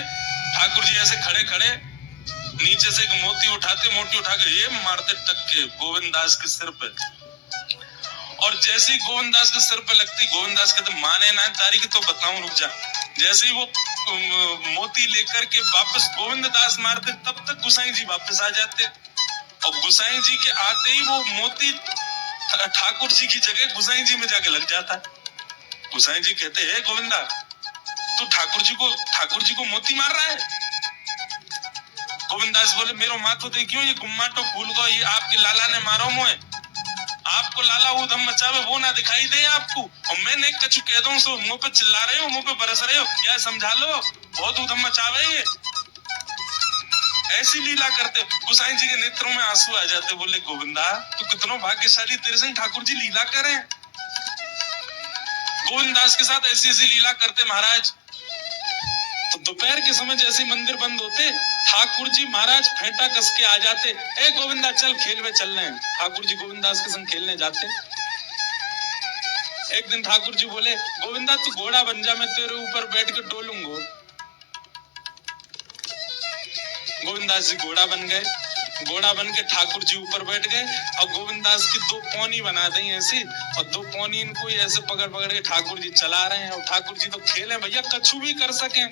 ठाकुर जी ऐसे खड़े खड़े नीचे से एक मोती उठा के ये मारते टक्के गोविंद दास के सिर पे। और जैसे ही गोविंद दास के सिर पे लगती, गोविंद दास कहते माने ना तारीख तो बताऊं, रुक जा। जैसे ही वो मोती लेकर के वापस गोविंद दास मारते, तब तक गुसाई जी वापस आ जाते। और गुसाई जी के आते ही वो मोती ठाकुर जी की जगह गुसाई जी में जाके लग जाता। गुसाई जी कहते हैं गोविंदा, तू ठाकुर जी को मोती मार रहा है? गोविंद दास बोले मेरो माथो देखियो, ये गुम्माटो फूल को ये आपके लाला ने मारो मोए। आपको लाला उधम मचावे वो ना दिखाई दे आपको, और मैंने कछु कह दूं सो मुंह पे चिल्ला रहे हो, मुंह पे बरस रहे हो, या समझा लो बहुत उधम मचावे ये। ऐसी लीला करते। गुसाई जी के नेत्रों में आंसू आ जाते। बोले गोविंदा तू कितना भाग्यशाली, तेरे संग ठाकुर जी लीला करे। गोविंद दास के साथ ऐसी ऐसी लीला करते महाराज। तो दोपहर के समय जैसे मंदिर बंद होते, ठाकुर जी महाराज फेंटा कस के आ जाते। ए गोविंदा चल खेल में चल रहे हैं। ठाकुर जी गोविंद दास के संग खेलने जाते। एक दिन ठाकुर जी बोले गोविंदा तू घोड़ा बन जा, मैं तेरे ऊपर बैठ के डोलूंगा। गोविंद दास जी घोड़ा बन गए। घोड़ा बन के ठाकुर जी ऊपर बैठ गए और गोविंद दास की दो पौनी बना दी ऐसी, और दो पौनी इनको ऐसे पकड़ पकड़ के ठाकुर जी चला रहे हैं। और ठाकुर जी तो खेले भैया, कछु भी कर सके।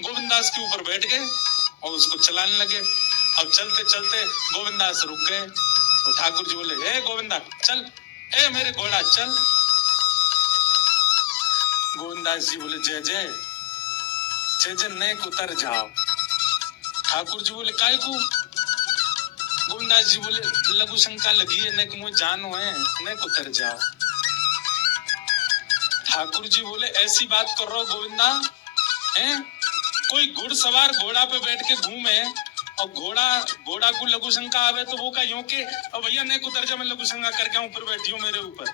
गोविंद दास के ऊपर बैठ गए और उसको चलाने लगे। अब चलते चलते गोविंद दास रुक गए और ठाकुर जी बोले ए गोविंदा चल, ए मेरे घोड़ा चल। गोविंद दास जी बोले जय जय जय जय नेक उतर जाओ। ठाकुर जी बोले काय को? गोविंद दास जी बोले लघु शंका लगी है, नेक मुझे जानो है, नेक उतर जाओ। ठाकुर जी बोले ऐसी बात कर रहा हो गोविंदा हैं? कोई घुड़सवार घोड़ा पे बैठ के घूमे और घोड़ा को लघु शंका आवे तो वो का यूं के और भैया नेक उतर जा, मैं लघु शंका करके ऊपर बैठी हूँ मेरे ऊपर।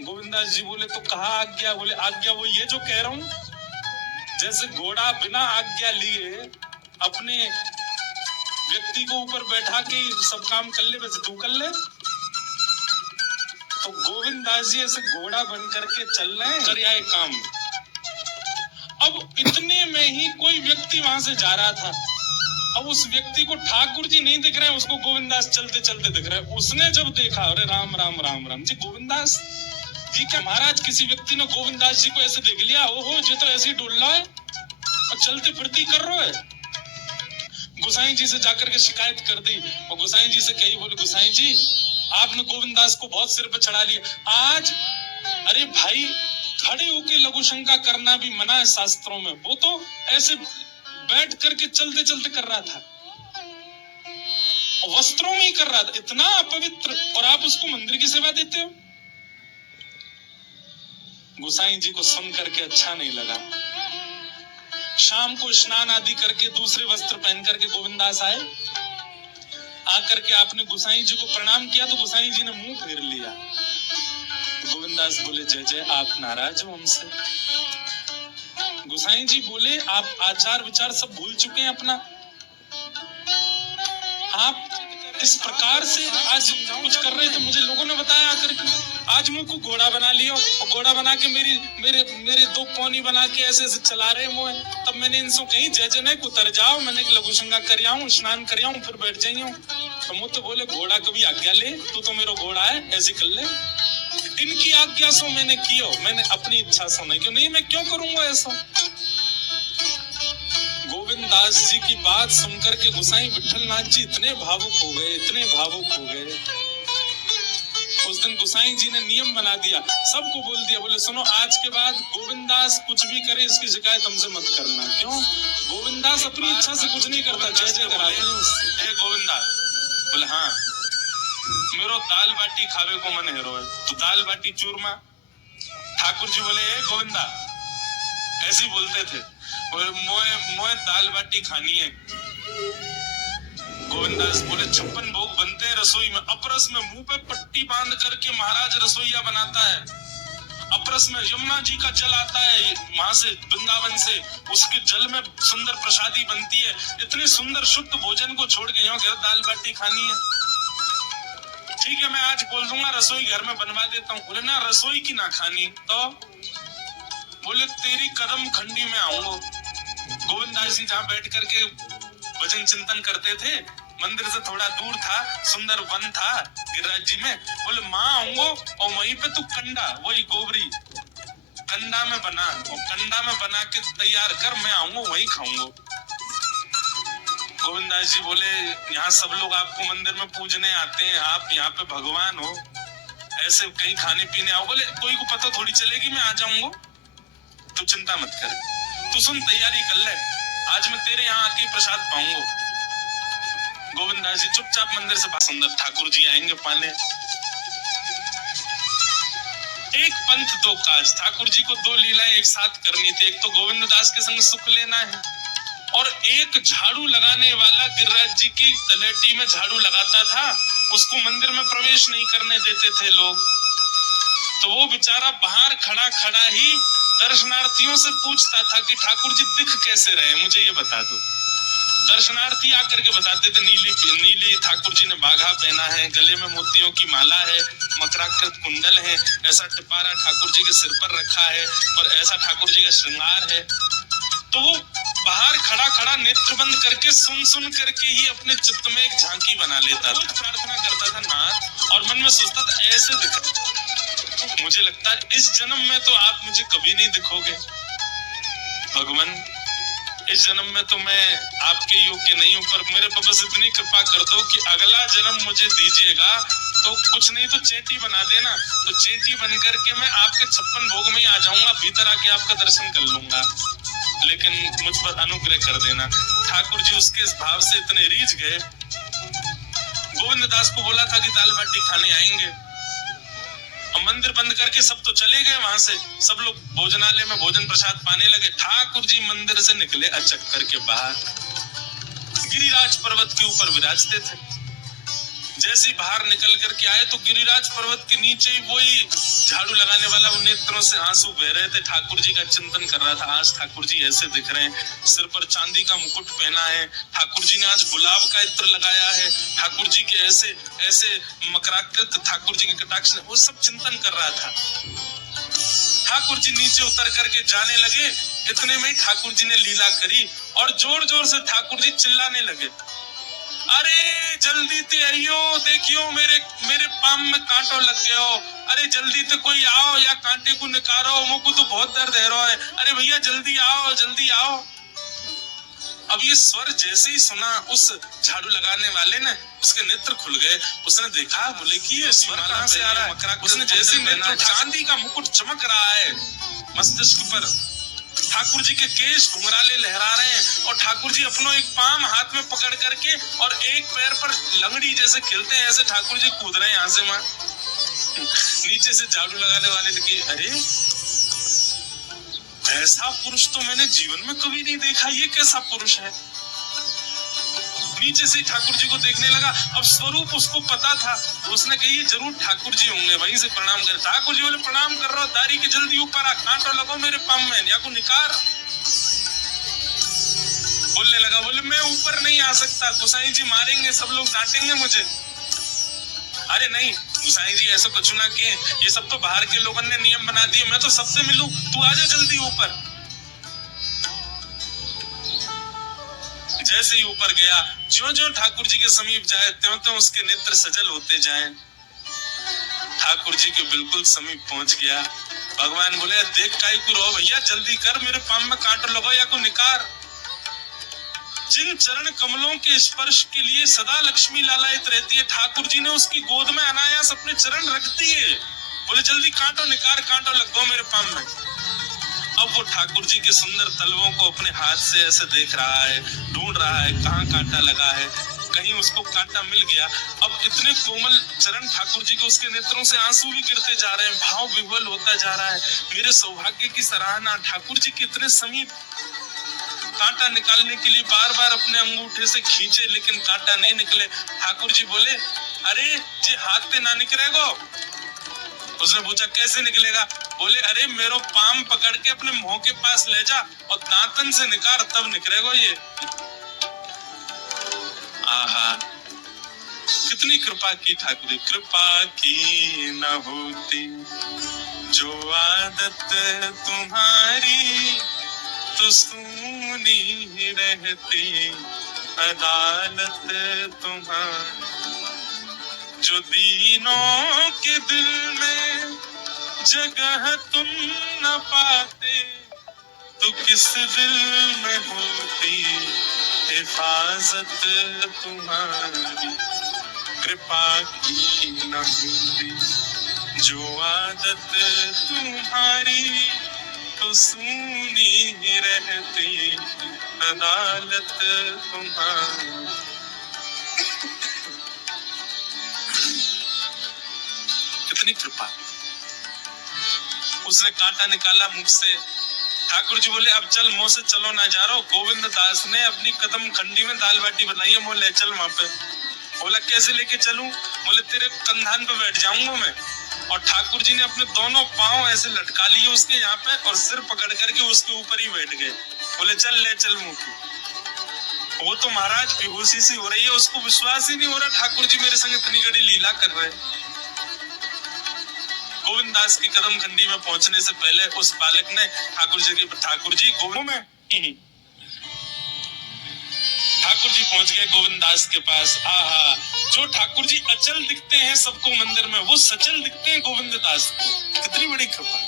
गोविंदास जी बोले तो कहा आज्ञा? बोले आज्ञा वो ये जो कह रहा हूं, जैसे घोड़ा बिना आज्ञा लिए अपने व्यक्ति को ऊपर बैठा के सब काम कर ले, वैसे तू कर ले। तो गोविंद दास जी ऐसे घोड़ा बन करके चल रहे हैं, कर आए काम। अब इतने में ही कोई व्यक्ति वहां से जा रहा था। अब उस व्यक्ति को ठाकुर जी नहीं दिख रहे हैं, उसको गोविंद दास चलते चलते दिख रहे हैं। उसने जब देखा, अरे राम राम राम राम जी, गोविंद दास जी क्या महाराज? किसी व्यक्ति ने गोविंद दास जी को ऐसे देख लिया, ओहो जी तो ऐसे ही डोल रहा है और चलती फिरती कर रहा है। गुसाई जी से जाकर के शिकायत कर दी और गुसाई जी से कही, बोले गुसाई जी आपने गोविंद दास को बहुत सिर पे चढ़ा लिया आज। अरे भाई खड़े होके लघु शंका करना भी मना है शास्त्रों में, वो तो ऐसे बैठ करके चलते चलते कर रहा था, वस्त्रों में ही कर रहा था, इतना अपवित्र, और आप उसको मंदिर की सेवा देते हो। गुसाई जी को सुन करके अच्छा नहीं लगा। शाम को स्नान आदि करके दूसरे वस्त्र पहन करके गोविंद दास आए। आकर के आपने गुसाई जी को प्रणाम किया तो गुसाई जी ने मुंह फेर लिया। गोविंद दास बोले जय जय आप नाराज हो हमसे? गुसाई जी बोले आप आचार विचार सब भूल चुके हैं अपना। आप इस प्रकार से आज कुछ कर रहे थे, मुझे लोगों ने बताया आकर के, आज मुझको घोड़ा बना लियो और घोड़ा बना के मेरे दो पौनी बना के ऐसे ऐसे चला रहे मुझे। तब मैंने इनसे कही जय जय नहीं उतर जाओ, मैंने लघु शंका कर आऊं, स्नान कर आऊं, फिर बैठ जाइयो। तो मुझे तो बोले घोड़ा कभी आज्ञा ले, तू तो मेरा घोड़ा है, ऐसे कर ले। इनकी आज्ञा सो मैंने कियो, मैंने अपनी इच्छा सो नहीं क्यों, नहीं मैं क्यों करूंगा ऐसा। गोविंद दास जी की बात सुनकर के गुसाई विठल नाथ जी इतने भावुक हो गए, इतने भावुक हो गए। उस दिन गुसाई जी ने नियम बना दिया, सबको बोल दिया, बोले सुनो आज के बाद गोविंद दास कुछ भी करे इसकी शिकायत हमसे मत करना। क्यों? गोविंद दास अपनी इच्छा से कुछ नहीं करता, जय जय कराते हैं उससे। गोविंद दास बोले हाँ मेरो दाल बाटी खावे को मन हेरो है, तो दाल बाटी चूरमा। ठाकुर जी बोले गोविंदा ऐसे बोलते थे, मोए दाल बाटी खानी है। गोविंदास बोले 56 भोग बनते हैं रसोई में, अपरस में मुंह पे पट्टी बांध करके महाराज रसोईया बनाता है। अपरस में यमुना जी का जल आता है वहां से वृंदावन से, उसके जल में सुंदर प्रसादी बनती है। इतने सुंदर शुद्ध भोजन को छोड़ के यहाँ दाल बाटी खानी है। ठीक है मैं आज बोल दूंगा रसोई घर में बनवा देता हूँ। बोले ना रसोई की ना खानी तो बोले तेरी कदम खंडी में आऊंगा। गोविंदास जी जहाँ बैठ करके भजन चिंतन करते थे, मंदिर से थोड़ा दूर था, सुंदर वन था गिरिराज जी में। बोले माँ आऊंगो और वहीं पे तू कंडा, वही गोबरी कंडा में बना, और कंडा में बना के तैयार कर, मैं आऊंगा वहीं खाऊंगा। गोविंदास जी बोले यहाँ सब लोग आपको मंदिर में पूजने आते हैं, आप यहाँ पे भगवान हो, ऐसे कहीं खाने पीने आओ। बोले कोई को पता थोड़ी चलेगी, मैं आ जाऊंगा, तू चिंता मत कर, तू सुन तैयारी कर ले, आज मैं तेरे यहाँ आके प्रसाद पाऊंगा। गोविंदास जी चुपचाप मंदिर से बाहर, सुंदर ठाकुर जी आएंगे पाने। एक पंथ दो काज, ठाकुर जी को दो लीलाएं एक साथ करनी थी, एक तो गोविंद दास के संग सुख लेना है, और एक झाड़ू लगाने वाला गिरिराज जी की तलेटी में झाड़ू लगाता था, उसको मंदिर में प्रवेश नहीं करने देते थे लोग। तो वो बेचारा बाहर खड़ा खड़ा ही दर्शनार्थियों से पूछता था कि ठाकुर जी दिख कैसे रहे, मुझे ये बता दो। दर्शनार्थी आकर के बताते थे नीली ठाकुर जी ने बाघा पहना है, गले में मोतियों की माला है, मकराकृत कुंडल है, ऐसा टिपारा ठाकुर जी के सिर पर रखा है, और ऐसा ठाकुर जी का श्रृंगार है। तो वो बाहर खड़ा खड़ा नेत्र बंद करके सुन करके ही अपने चित्त में एक झांकी बना लेता था, प्रार्थना करता था नाथ, और मन में सोचता था ऐसे दिखा, मुझे लगता है इस जन्म में तो आप मुझे कभी नहीं दिखोगे भगवान, इस जन्म में तो मैं आपके योग्य नहीं हूँ, पर मेरे पर बस इतनी कृपा कर दो कि अगला जन्म मुझे दीजिएगा, तो कुछ नहीं तो चेटी बना देना, तो चेटी बन करके मैं आपके 56 भोग में ही आ जाऊंगा, भीतर आके आपका दर्शन कर लूंगा, लेकिन मुझ पर अनुग्रह कर देना। ठाकुर जी उसके इस भाव से इतने रीझ गए। गोविंद दास को बोला था कि दाल बाटी खाने आएंगे, और मंदिर बंद करके सब तो चले गए वहां से, सब लोग भोजनालय में भोजन प्रसाद पाने लगे। ठाकुर जी मंदिर से निकले अचक करके बाहर, गिरिराज पर्वत के ऊपर विराजते थे। जैसे ही बाहर निकल करके आए तो गिरिराज पर्वत के नीचे ही वही झाड़ू लगाने वाला उन नेत्रों से आंसू बह रहे थे, ठाकुर जी का चिंतन कर रहा था, आज ठाकुर जी ऐसे दिख रहे हैं, सिर पर चांदी का मुकुट पहना है, ठाकुर जी ने आज गुलाब का इत्र लगाया है, ठाकुर जी के ऐसे ऐसे मकराकृत ठाकुर जी के कटाक्ष, वो सब चिंतन कर रहा था। ठाकुर जी नीचे उतर करके जाने लगे, इतने में ठाकुर जी ने लीला करी, और जोर जोर से ठाकुर जी चिल्लाने लगे, अरे जल्दी ते आइयो, देखियो मेरे पाम में कांटो लग गयो, अरे जल्दी ते कोई आओ या कांटे को निकालो, मुझको तो बहुत दर्द है रहा है, अरे भैया जल्दी आओ जल्दी आओ। अब ये स्वर जैसे ही सुना उस झाड़ू लगाने वाले ने, उसके नेत्र खुल गए, उसने देखा, बोले कि ये स्वर कहां से आ रहा है, उसने जैसे नेत्र, चांदी का मुकुट चमक रहा है मस्तिष्क पर, ठाकुर जी के केश घुंघराले लहरा रहे हैं, और ठाकुर जी अपनो एक पाम हाथ में पकड़ करके और एक पैर पर लंगड़ी जैसे खेलते हैं, ऐसे ठाकुर जी कूद रहे हैं यहाँ से वहां। नीचे से झाड़ू लगाने वाले ने कहा, अरे ऐसा पुरुष तो मैंने जीवन में कभी नहीं देखा, ये कैसा पुरुष है। नीचे से ठाकुर जी को देखने लगा, अब स्वरूप उसको पता था, उसने कही ये जरूर ठाकुर जी होंगे, वहीं से प्रणाम कर। ठाकुर जी बोले प्रणाम कर रहा हूं, दाढ़ी के जल्दी ऊपर आ, कांटो लगो मेरे पाम में, या को निकार। बोलने लगा, बोले मैं ऊपर नहीं आ सकता, गोसाई जी मारेंगे, सब लोग डांटेंगे मुझे। अरे नहीं गोसाई जी ऐसा कुछ ना के, ये सब तो बाहर के लोगों ने नियम बना दिए, मैं तो सबसे मिलूं, तू आ जा जल्दी ऊपर। जैसे ही ऊपर गया, ज्यों-ज्यों ठाकुर जी के समीप जाए त्यों-त्यों उसके नेत्र सजल होते जाएं। ठाकुर जी के बिल्कुल समीप पहुंच गया। भगवान बोले देख काई को रो भैया, जल्दी कर, मेरे पाम में कांटा लगा या को निकार। जिन चरण कमलों के स्पर्श के लिए सदा लक्ष्मी लालायित रहती है, ठाकुर जी ने उसकी गोद में अनायास अपने चरण रख दिए। बोले जल्दी कांटो निकार, कांटो लग गो मेरे पाम में। अब वो ठाकुर जी के सुंदर तलवों को अपने हाथ से ऐसे देख रहा है, ढूंढ रहा है कहाँ कांटा लगा है, कहीं उसको कांटा मिल गया। अब इतने कोमल चरण ठाकुर जी के, उसके नेत्रों से आंसू भी गिरते जा रहे हैं, भाव विह्वल होता जा रहा है, मेरे सौभाग्य की सराहना, ठाकुर जी के इतने समीप। कांटा निकालने के लिए बार बार अपने अंगूठे से खींचे, लेकिन कांटा नहीं निकले। ठाकुर जी बोले अरे जी हाथ पे ना निकलेगो। उसने पूछा कैसे निकलेगा? बोले अरे मेरो पाम पकड़ के अपने मुंह के पास ले जा और दांतन से निकाल, तब निकलेगा ये। आहा कितनी कृपा की ठाकुर, कृपा की न होती जो आदत तुम्हारी तो सुनी ही रहती, अदालत तुम्हारी। जो दीनों के दिल में जगह तुम न पाते, तो किस दिल में होती हिफाजत तुम्हारी। कृपा की न होती जो आदत तुम्हारी, तो सुनी ही रहती, अदालत तुम्हारी। कितनी कृपा। उसने कांटा निकाला मुख से। ठाकुर जी बोले अब चल, मुंह से चलो ना जा रहा हो। गोविंद दास ने अपनी कदम खंडी में दाल बाटी बनाई है, मोह ले चल वहां पे। बोला कैसे लेके चलूं? बोले तेरे कंधान पे बैठ जाऊंगा मैं। और ठाकुर जी ने अपने दोनों पांव ऐसे लटका लिए उसके यहाँ पे और सिर पकड़ करके उसके ऊपर ही बैठ गए। बोले चल ले चल मुंह। वो तो महाराज बेहोशी सी हो रही है, उसको विश्वास ही नहीं हो रहा ठाकुर जी मेरे संग इतनी बड़ी लीला कर रहे हैं। गोविंद दास की कदम खंडी में पहुंचने से पहले उस बालक ने ठाकुर जी गोविंद में ठाकुर जी पहुंच गए गोविंद दास के पास। आहा, जो ठाकुर जी अचल दिखते हैं सबको मंदिर में, वो सचल दिखते हैं गोविंद दास को। कितनी बड़ी कृपा।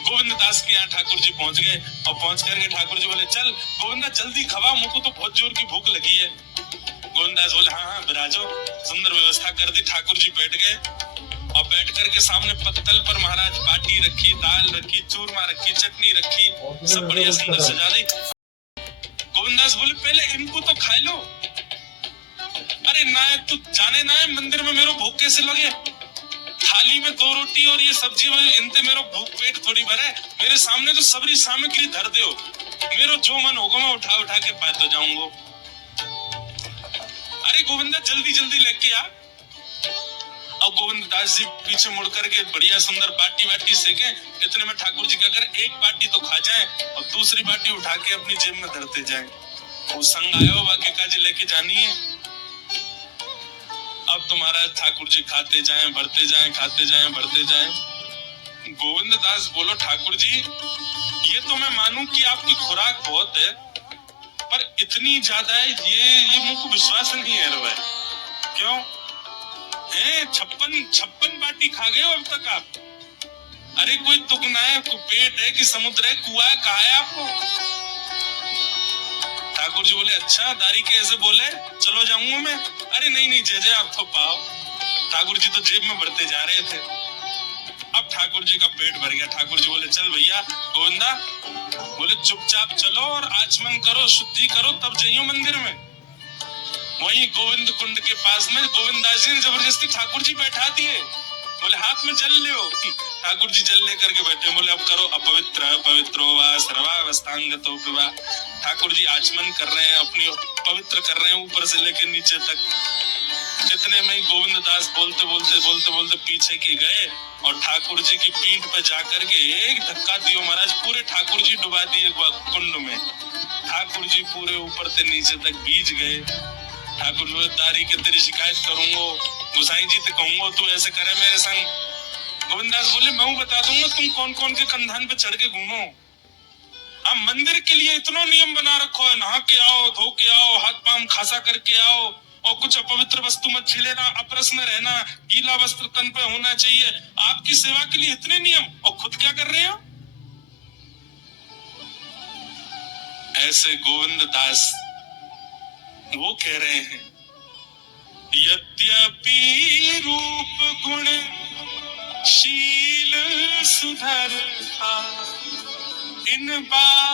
गोविंद दास के यहाँ ठाकुर जी पहुंच गए और पहुंच करके ठाकुर जी बोले चल गोविंदा जल्दी खवा, मुझको तो बहुत जोर की भूख लगी है। गोविंद दास बोले हाँ हाँ बिराजो। सुंदर व्यवस्था कर दी। ठाकुर जी बैठ गए और बैठ करके सामने पत्तल पर महाराज बाटी रखी, दाल रखी, चूरमा रखी, चटनी रखी, सब बढ़िया सुंदर सजा दी। गोविंद दास बोले पहले इनको तो खा लो। अरे ना तू जाने ना है मंदिर में मेरो भूख कैसे लगे। थाली में 2 रोटी और ये सब्जी, इनते मेरो भूख पेट थोड़ी भरे। मेरे सामने तो सबरी सामग्री धर दो, मेरो जो मन होगा मैं उठा उठा के पाते जाऊंगा। अरे गोविंदा जल्दी जल्दी लेके आ। और गोविंद दास जी पीछे मुड़ करके बढ़िया सुंदर बाटी बाटी सेके। इतने में ठाकुर जी क्या करे, एक बाटी तो खा जाए और दूसरी बाटी उठा के अपनी जेब में धरते जाए। वो संग आयो बाकी काजी लेके जानी है। अब तुम्हारा ठाकुर जी खाते जाएं बढ़ते जाएं, खाते जाएं बढ़ते जाएं। गोविंद दास बोलो ठाकुर जी ये तो मैं मानूं कि आपकी खुराक बहुत है, पर इतनी ज्यादा है ये मुझको विश्वास नहीं है रे। क्यों है? 56 बाटी खा गए हो अब तक आप। अरे कोई तुकना है, पेट है कि समुद्र है, कुआ है, कहा है आपको? ठाकुर जी बोले अच्छा दारी के ऐसे बोले, चलो जाऊंगा मैं। अरे नहीं नहीं जय जय आप तो पाओ। ठाकुर जी तो जेब में बढ़ते जा रहे थे। अब ठाकुर जी का पेट भर गया। ठाकुर जी बोले चल भैया गोविंदा, बोले चुपचाप चलो और आचमन करो, शुद्धि करो, तब जाइयो मंदिर में। वहीं गोविंद कुंड के पास में गोविंद दास जी ने जबरदस्ती ठाकुर जी बैठा दिए। बोले हाथ में जल लो। ठाकुर जी जल लेकर के बैठे। बोले अब करो अपवित्र पवित्रो वा सर्वावस्थांगतो विवा। ठाकुर जी आचमन कर रहे हैं, अपनी पवित्र कर रहे हैं ऊपर से लेकर नीचे तक। इतने में गोविंद दास बोलते बोलते बोलते बोलते पीछे की गए और ठाकुर जी की पीठ पे जाकर के एक धक्का दियो महाराज, पूरे ठाकुर जी डुबा दिए कुंड में। ठाकुर जी पूरे ऊपर से नीचे तक भीज गए। ठाकुर जी दारी के तेरी शिकायत करूंगा, गुसाई जी तो कहूंगा तू ऐसे करे मेरे संग। गोविंदास बोले मैं बता दूंगा तुम कौन कौन के कंधान पे चढ़ के घूमो। हम मंदिर के लिए इतना नियम बना रखो है, नहा के आओ, धो के आओ, हाथ पांव खासा करके आओ, और कुछ अपवित्र वस्तु मत छीलेना, अपरस में रहना, गीला वस्त्र तन पे होना चाहिए। आपकी सेवा के लिए इतने नियम, और खुद क्या कर रहे हो? ऐसे गोविंद दास वो कह रहे हैं यद्यपि रूप गुण शील सुधरता इन बात